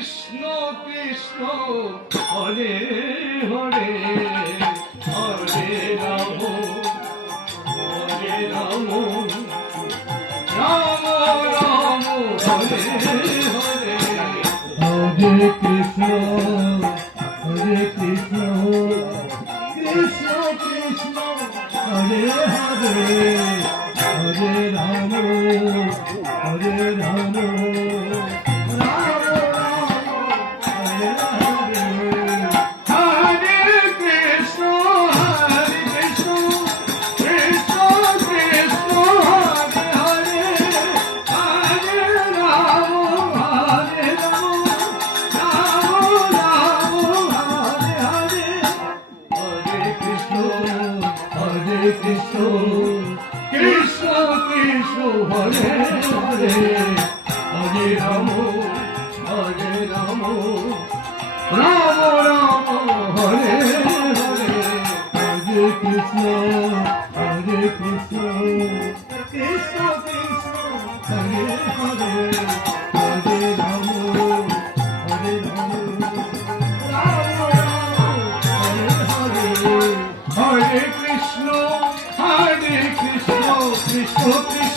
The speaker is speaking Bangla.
কৃষ্ণ কৃষ্ণ হরে হরে হরে রাম রাম রাম হরে হরে হরে কৃষ্ণ কৃষ্ণ কৃষ্ণ হরে হরে হরে রাম হরে রাম কৃষ্ণ কৃষ্ণ কৃষ্ণ হরে হরে হরে রাম রাম রাম হরে হরে হরে কৃষ্ণ কৃষ্ণ কৃষ্ণ কৃষ্ণ হরে হরে হরে রাম হরে রাম হরে কৃষ্ণ কৃষ্ণ কৃষ্ণ